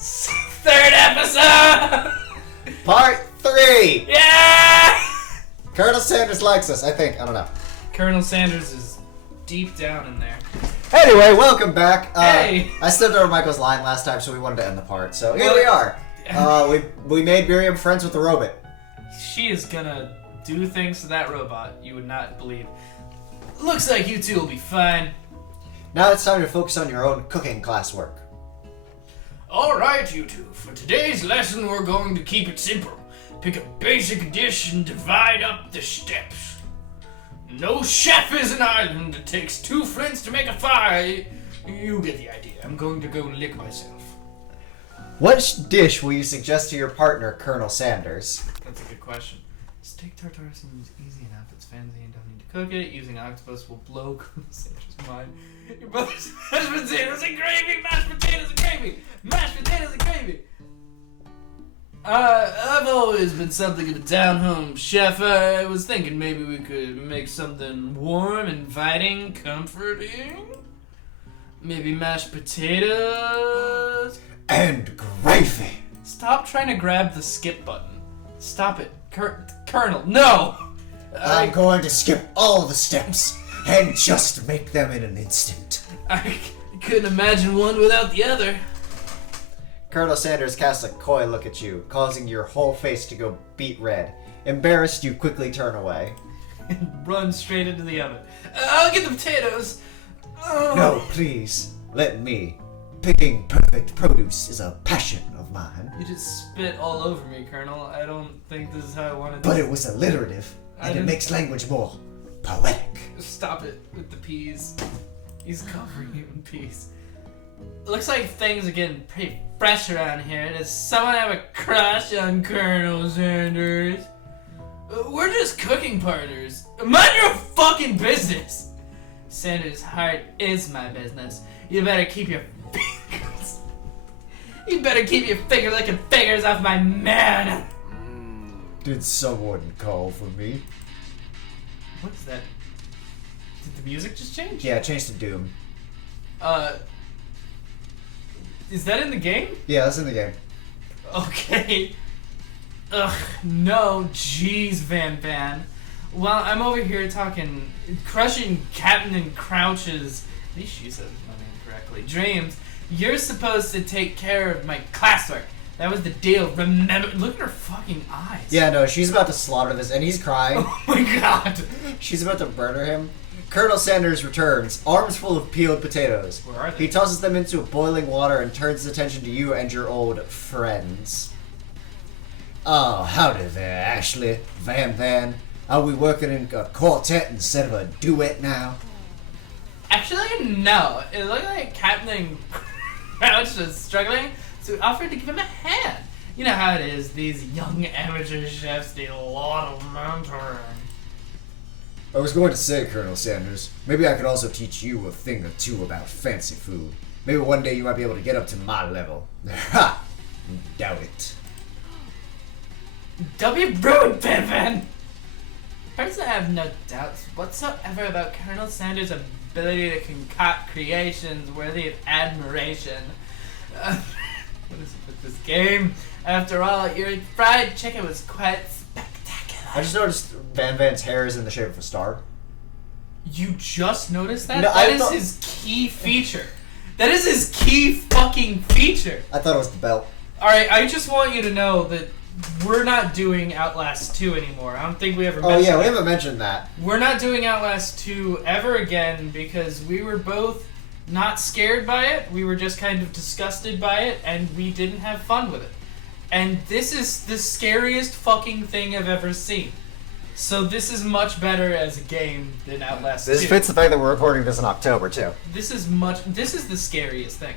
Third episode! Part 3! Yeah! Colonel Sanders likes us, I think. I don't know. Colonel Sanders is deep down in there. Anyway, welcome back. Hey! I stepped over Michael's line last time, so we wanted to end the part. So here we are. We made Miriam friends with the robot. She is gonna do things to that robot you would not believe. Looks like you two will be fine. Now it's time to focus on your own cooking classwork. Alright, you two. For today's lesson, we're going to keep it simple. Pick a basic dish and divide up the steps. No chef is an island. It takes 2 flints to make a fire. You get the idea. I'm going to go lick myself. What dish will you suggest to your partner, Colonel Sanders? That's a good question. Steak tartare seems easy enough. It's fancy and don't need to cook it. Using octopus will blow Colonel Sanders' mind. Your brother's mashed potatoes and gravy! Mashed potatoes and gravy! Mashed potatoes and gravy! I've always been something of a down-home chef. I was thinking maybe we could make something warm, inviting, comforting. Maybe mashed potatoes. And gravy! Stop trying to grab the skip button. Stop it. Colonel, no! I'm going to skip all the steps and just make them in an instant. I couldn't imagine one without the other. Colonel Sanders casts a coy look at you, causing your whole face to go beet red. Embarrassed, you quickly turn away. And run straight into the oven. I'll get the potatoes. Oh. No, please, let me. Picking perfect produce is a passion of mine. You just spit all over me, Colonel. I don't think this is how I wanted to. But it was alliterative, and it makes language more poetic. Stop it with the peas. He's covering you in peas. Looks like things are getting pretty fresh around here. Does someone have a crush on Colonel Sanders? We're just cooking partners. Mind your fucking business! Sanders' heart is my business. You better keep your fingers. You better keep your finger-licking fingers off my man! Did someone call for me? What is that? Did the music just change? Yeah, it changed to Doom. Is that in the game? Yeah, that's in the game. Okay. Ugh, no, jeez, Van Van. Well, I'm over here crushing Captain and Crouch's, at least she said my name correctly, dreams. You're supposed to take care of my classwork. That was the deal. Remember, look at her fucking eyes. Yeah, no, she's about to slaughter this, and he's crying. Oh my god. She's about to murder him. Colonel Sanders returns, arms full of peeled potatoes. Where are they? He tosses them into boiling water and turns his attention to you and your old friends. Oh, howdy there, Ashley, Van Van. Are we working in a quartet instead of a duet now? Actually, no. It looked like Captain Crouch was struggling, so we offered to give him a hand. You know how it is, these young amateur chefs need a lot of mentoring. I was going to say, Colonel Sanders, maybe I could also teach you a thing or two about fancy food. Maybe one day you might be able to get up to my level. Ha! Doubt it. Don't be ruined, Van Van! First, I have no doubts whatsoever about Colonel Sanders' ability to concoct creations worthy of admiration. What is it with this game? After all, your fried chicken was quite spectacular. I just noticed Van Van's hair is in the shape of a star. You just noticed that? No, that is his key feature. That is his key fucking feature. I thought it was the belt. Alright, I just want you to know that we're not doing Outlast 2 anymore. I don't think we ever mentioned Oh yeah, we haven't mentioned that. We're not doing Outlast 2 ever again because we were both not scared by it. We were just kind of disgusted by it, and we didn't have fun with it. And this is the scariest fucking thing I've ever seen. So this is much better as a game than Outlast 2. This fits the fact that we're recording this in October, too. This is the scariest thing.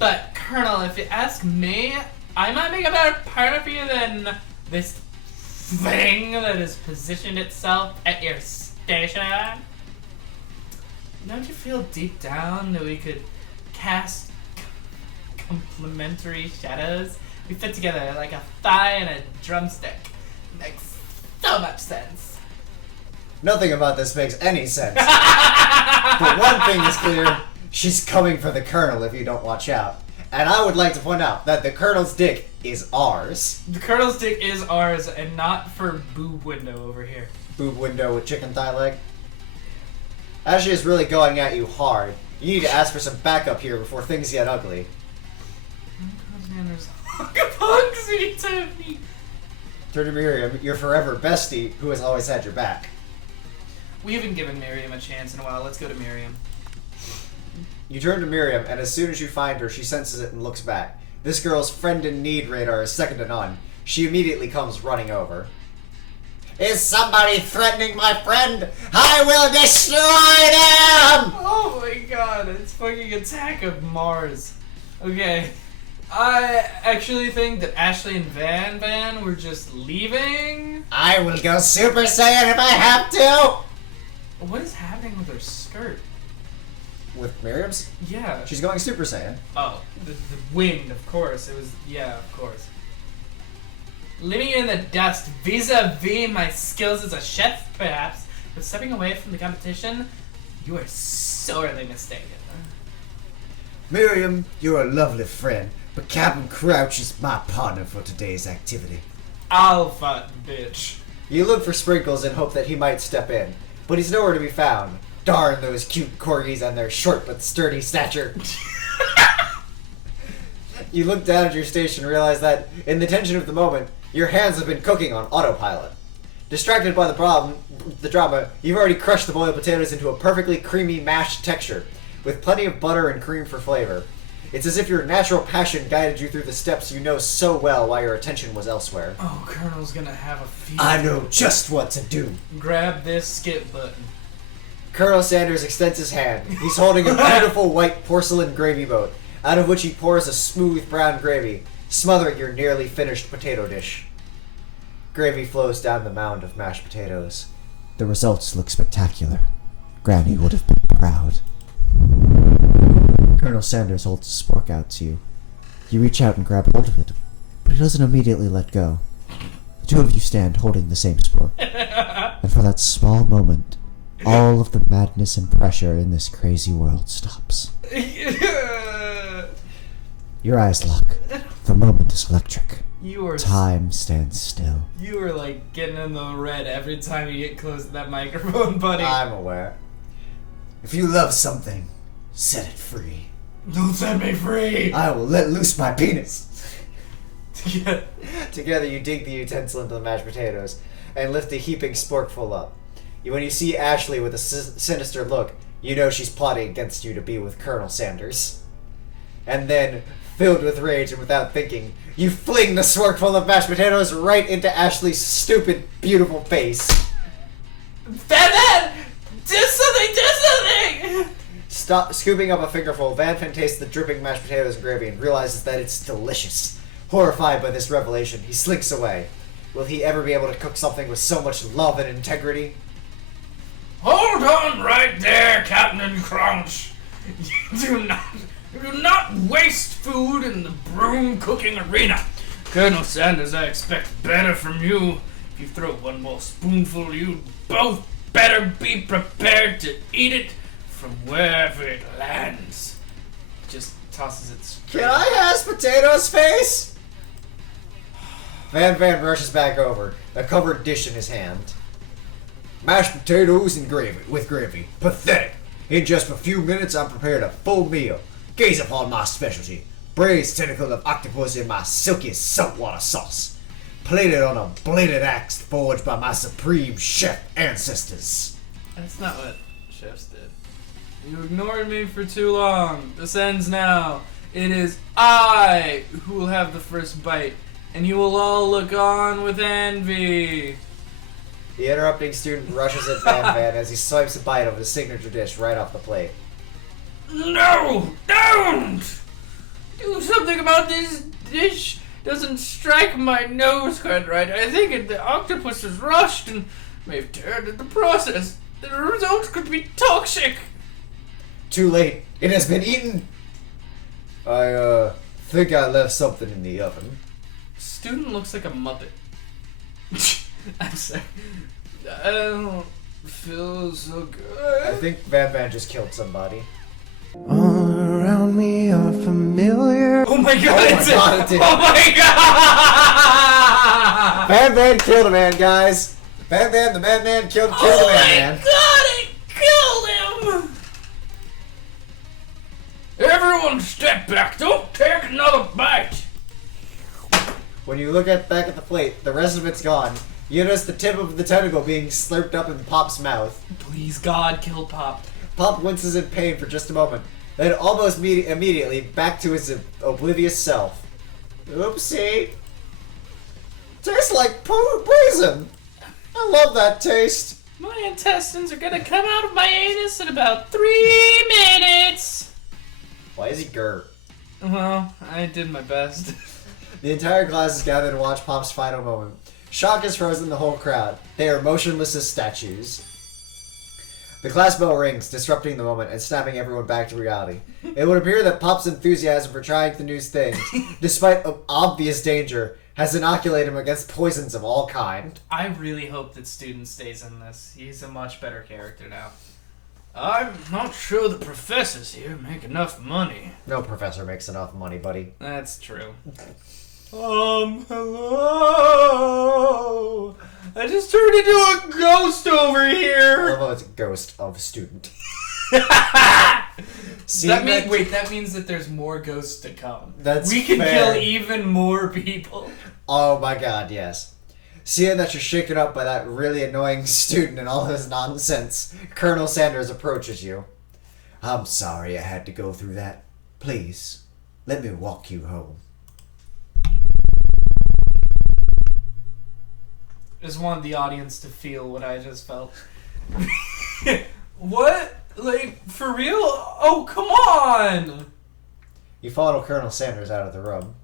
But, Colonel, if you ask me, I might make a better partner for you than this thing that has positioned itself at your station. Don't you feel deep down that we could cast complementary shadows? We fit together like a thigh and a drumstick. Makes so much sense. Nothing about this makes any sense. But one thing is clear, she's coming for the Colonel if you don't watch out. And I would like to point out that the Colonel's dick is ours. The Colonel's dick is ours, and not for boob window over here. Boob window with chicken thigh leg. Ashley is really going at you hard. You need to ask for some backup here before things get ugly. Turn to Miriam, your forever bestie, who has always had your back. We haven't given Miriam a chance in a while. Let's go to Miriam. You turn to Miriam, and as soon as you find her, she senses it and looks back. This girl's friend in need radar is second to none. She immediately comes running over. Is somebody threatening my friend? I will destroy them! Oh my god, it's fucking Attack of Mars. Okay. I actually think that Ashley and Van were just leaving. I will go Super Saiyan if I have to! What is happening with her skirt? With Miriam's? Yeah. She's going Super Saiyan. Oh, the wind, of course. It was, yeah, of course. Living in the dust, vis-a-vis my skills as a chef, perhaps, but stepping away from the competition, you are sorely mistaken. Miriam, you're a lovely friend, but Captain Crouch is my partner for today's activity. Alpha, bitch. You look for Sprinkles and hope that he might step in, but he's nowhere to be found. Darn those cute corgis and their short but sturdy stature. You look down at your station and realize that, in the tension of the moment, your hands have been cooking on autopilot. Distracted by the drama, you've already crushed the boiled potatoes into a perfectly creamy mashed texture, with plenty of butter and cream for flavor. It's as if your natural passion guided you through the steps you know so well while your attention was elsewhere. Oh, Colonel's gonna have a field. I know just what to do. Grab this skip button. Colonel Sanders extends his hand. He's holding a beautiful white porcelain gravy boat, out of which he pours a smooth brown gravy, smothering your nearly finished potato dish. Gravy flows down the mound of mashed potatoes. The results look spectacular. Granny would have been proud. Colonel Sanders holds a spork out to you. You reach out and grab hold of it, but he doesn't immediately let go. The two of you stand holding the same spork. And for that small moment, all of the madness and pressure in this crazy world stops. Your eyes lock. The moment is electric. Time stands still. You are like getting in the red every time you get close to that microphone, buddy. I'm aware. If you love something, set it free. Don't set me free! I will let loose my penis. Yeah. Together you dig the utensil into the mashed potatoes and lift a heaping sporkful up. When you see Ashley with a sinister look, you know she's plotting against you to be with Colonel Sanders. And then, filled with rage and without thinking, you fling the sporkful of mashed potatoes right into Ashley's stupid, beautiful face. Van! Do something! Do something! Stop scooping up a fingerful, Van tastes the dripping mashed potatoes and gravy and realizes that it's delicious. Horrified by this revelation, he slinks away. Will he ever be able to cook something with so much love and integrity? Hold on right there, Captain Crunch. Do not waste food in the broom cooking arena. Colonel Sanders, I expect better from you. If you throw one more spoonful, you both better be prepared to eat it from wherever it lands. Just tosses it straight. Can I ask Potato's face? Van rushes back over, a covered dish in his hand. Mashed potatoes and gravy, with gravy. Pathetic. In just a few minutes, I'm prepared a full meal. Gaze upon my specialty. Braised tentacle of octopus in my silkiest saltwater sauce. Plated on a bladed axe forged by my supreme chef ancestors. That's not what chefs did. You ignored me for too long. This ends now. It is I who will have the first bite, and you will all look on with envy. The interrupting student rushes at Van as he swipes a bite of his signature dish right off the plate. No! Don't! Do something about this dish. Doesn't strike my nose quite right. I think the octopus is rushed and may have turned in the process. The result could be toxic. Too late. It has been eaten. I think I left something in the oven. Student looks like a Muppet. I'm sorry. I don't feel so good. I think Van just killed somebody. All around me are familiar. my god, Oh my it's God, it did. Oh my god! Van Van killed a man, guys. Van Van, the madman, killed the Oh my madman. god, it killed him! Everyone step back, don't take another bite! When you look back at the plate, the rest of it's gone. You notice the tip of the tentacle being slurped up in Pop's mouth. Please, God, kill Pop. Pop winces in pain for just a moment, then almost immediately back to his oblivious self. Oopsie. Tastes like poison. I love that taste. My intestines are gonna come out of my anus in about 3 minutes! Why is he grr? Well, I did my best. The entire class is gathered to watch Pop's final moment. Shock has frozen the whole crowd. They are motionless as statues. The class bell rings, disrupting the moment and snapping everyone back to reality. It would appear that Pop's enthusiasm for trying the new things, despite obvious danger, has inoculated him against poisons of all kind. I really hope that Student stays in this. He's a much better character now. I'm not sure the professors here make enough money. No professor makes enough money, buddy. That's true. Hello? I just turned into a ghost over I here! love how it's a ghost of student. See, that means that there's more ghosts to come. That's we can fair. kill even more people. Oh my god, yes. Seeing that you're shaken up by that really annoying student and all his nonsense, Colonel Sanders approaches you. I'm sorry I had to go through that. Please, let me walk you home. Just wanted the audience to feel what I just felt. What? Like, for real? Oh, come on! You follow Colonel Sanders out of the room.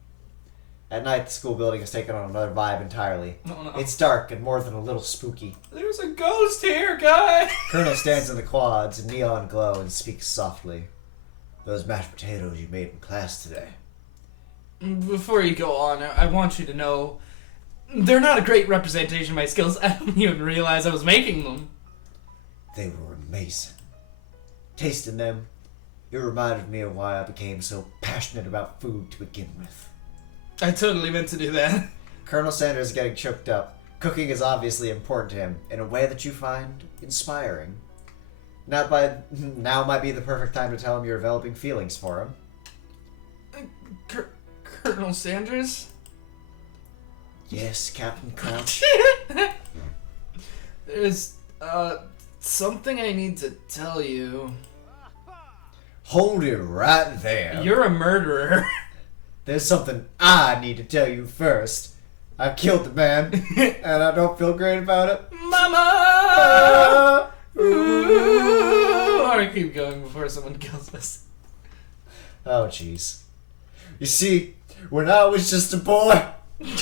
At night, the school building has taken on another vibe entirely. No. It's dark and more than a little spooky. There's a ghost here, guy! Colonel stands in the quads in neon glow and speaks softly. Those mashed potatoes you made in class today. Before you go on, I want you to know they're not a great representation of my skills. I didn't even realize I was making them. They were amazing. Tasting them, it reminded me of why I became so passionate about food to begin with. I totally meant to do that. Colonel Sanders is getting choked up. Cooking is obviously important to him in a way that you find inspiring. Now might be the perfect time to tell him you're developing feelings for him. Colonel Sanders? Yes, Captain Crouch. There's, something I need to tell you. Hold it right there. You're a murderer. There's something I need to tell you first. I killed the man, and I don't feel great about it. Mama! Ooh. Or keep going before someone kills us. Oh, jeez. You see, when I was just a boy,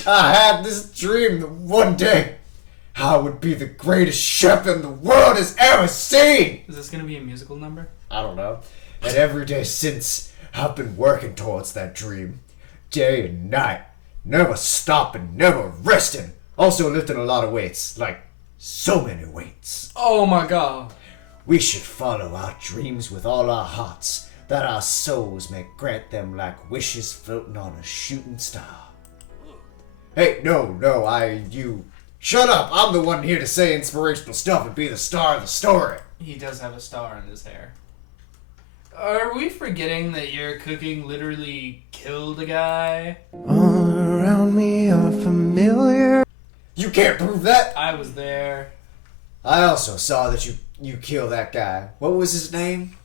I had this dream that one day I would be the greatest chef in the world has ever seen. Is this gonna be a musical number? I don't know. And every day since, I've been working towards that dream. Day and night. Never stopping, never resting. Also lifting a lot of weights. Like, so many weights. Oh my god. We should follow our dreams with all our hearts, that our souls may grant them like wishes floating on a shooting star. Hey, no, you... Shut up! I'm the one here to say inspirational stuff and be the star of the story. He does have a star in his hair. Are we forgetting that your cooking literally killed a guy? All around me are familiar. You can't prove that! I was there. I also saw that you killed that guy. What was his name?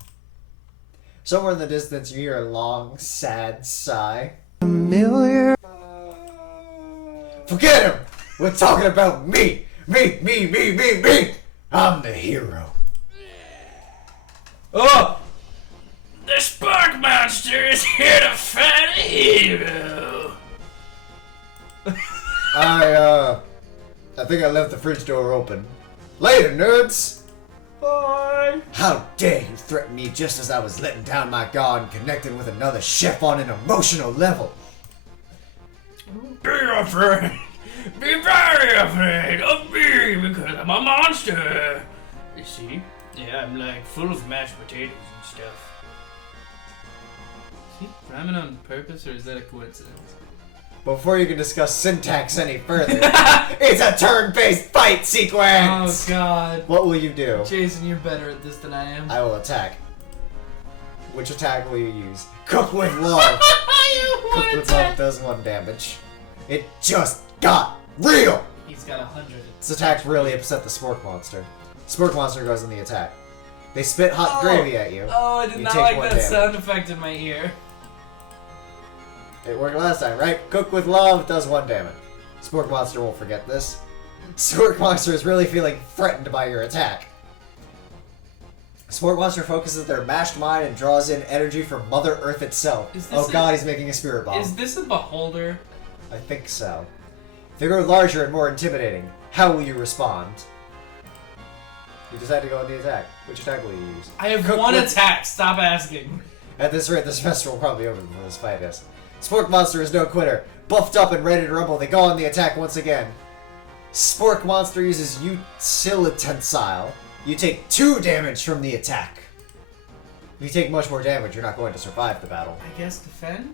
Somewhere in the distance you hear a long, sad sigh. Familiar. Forget him! We're talking about me! Me! I'm the hero. Oh! The Spark Monster is here to fight a hero! I think I left the fridge door open. Later, nerds! Bye! How dare you threaten me just as I was letting down my guard and connecting with another chef on an emotional level? Be afraid! Be very afraid of me because I'm a monster! You see? Yeah, I'm like full of mashed potatoes and stuff. See? Rhyming on purpose, or is that a coincidence? Before you can discuss syntax any further, it's a turn-based fight sequence! Oh god. What will you do? Jason, you're better at this than I am. I will attack. Which attack will you use? Cook with love! Cook with love does 1 damage. It just got real! He's got 100. This attack really upset the Spork Monster. Spork Monster goes in the attack. They spit hot gravy at you. Oh, I did You not take like 1 that damage. sound effect in my ear. It worked last time, right? Cook with love does 1 damage. Spork Monster won't forget this. Spork Monster is really feeling threatened by your attack. Spork Monster focuses their mashed mind and draws in energy from Mother Earth itself. Oh god, he's making a spirit bomb. Is this a beholder? I think so. They grow larger and more intimidating. How will you respond? You decide to go on the attack. Which attack will you use? I have Cook 1 with- attack. Stop asking. At this rate, this festival will probably be over before this fight is. Spork Monster is no quitter. Buffed up and ready to rumble, they go on the attack once again. Spork Monster uses Utilitensile. You take 2 damage from the attack. If you take much more damage, you're not going to survive the battle. I guess defend?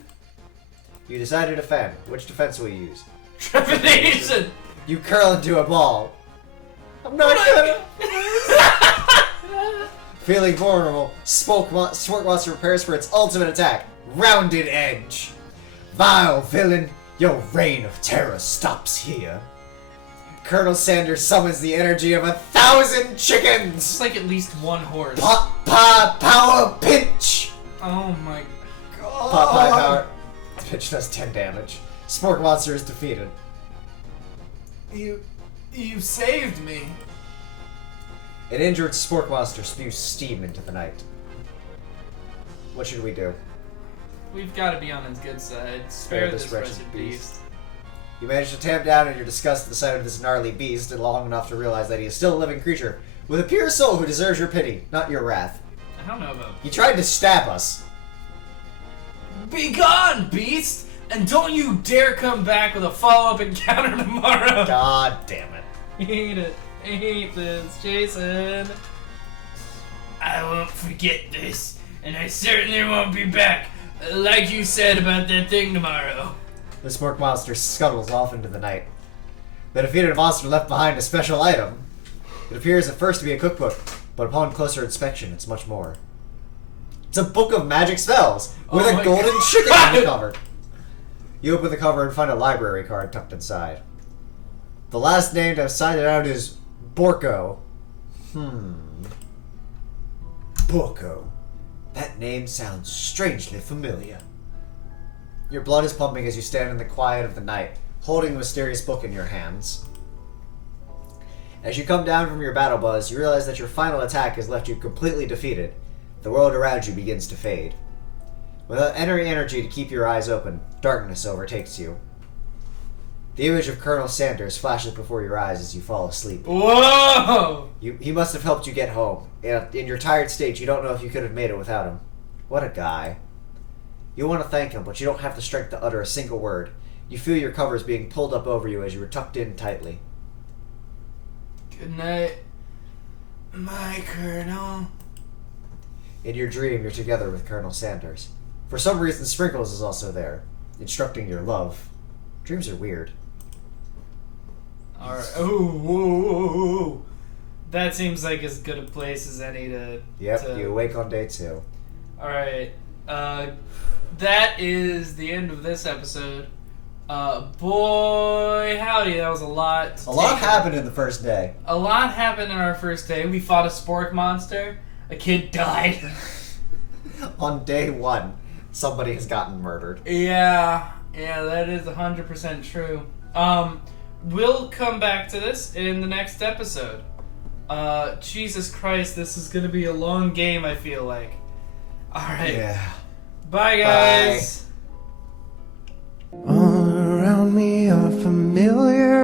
You decide to defend. Which defense will you use? Trepidation! You curl into a ball. I'm not gonna... Feeling vulnerable, Spork Monster prepares for its ultimate attack. Rounded Edge. Vile villain, your reign of terror stops here. Colonel Sanders summons the energy of 1,000 chickens! It's like at least 1 horse. Pot Pie Power Pinch! Oh my god. Pot Pie Power Pinch does 10 damage. Spork Monster is defeated. You saved me. An injured Spork Monster spews steam into the night. What should we do? We've got to be on his good side. Spare this wretched beast. You manage to tamp down in your disgust at the sight of this gnarly beast, and long enough to realize that he is still a living creature, with a pure soul who deserves your pity, not your wrath. I don't know about... He tried to stab us. Be gone, beast! And don't you dare come back with a follow-up encounter tomorrow! God damn it. I hate it. I hate this, Jason. I won't forget this, and I certainly won't be back, like you said about that thing tomorrow. The Spork Monster scuttles off into the night. The defeated monster left behind a special item. It appears at first to be a cookbook, but upon closer inspection, it's much more. It's a book of magic spells, with Oh a my golden God. chicken on the cover. You open the cover and find a library card tucked inside. The last name to have signed it out is Borko. Borko. That name sounds strangely familiar. Your blood is pumping as you stand in the quiet of the night, holding the mysterious book in your hands. As you come down from your battle buzz, you realize that your final attack has left you completely defeated. The world around you begins to fade. Without any energy to keep your eyes open, darkness overtakes you. The image of Colonel Sanders flashes before your eyes as you fall asleep. Whoa! He must have helped you get home. In your tired state, you don't know if you could have made it without him. What a guy. You want to thank him, but you don't have the strength to utter a single word. You feel your covers being pulled up over you as you were tucked in tightly. Good night, my Colonel. In your dream, you're together with Colonel Sanders. For some reason, Sprinkles is also there, instructing your love. Dreams are weird. Alright. Ooh. That seems like as good a place as any to... Yep, you awake on day 2. Alright. That is the end of this episode. Boy, howdy, that was a lot. A lot happened in the first day. A lot happened in our first day. We fought a spork monster. A kid died. On day 1, somebody has gotten murdered. Yeah, that is 100% true. We'll come back to this in the next episode. Jesus Christ, this is gonna be a long game, I feel like. Alright. Yeah. Bye, guys. All around me are familiar.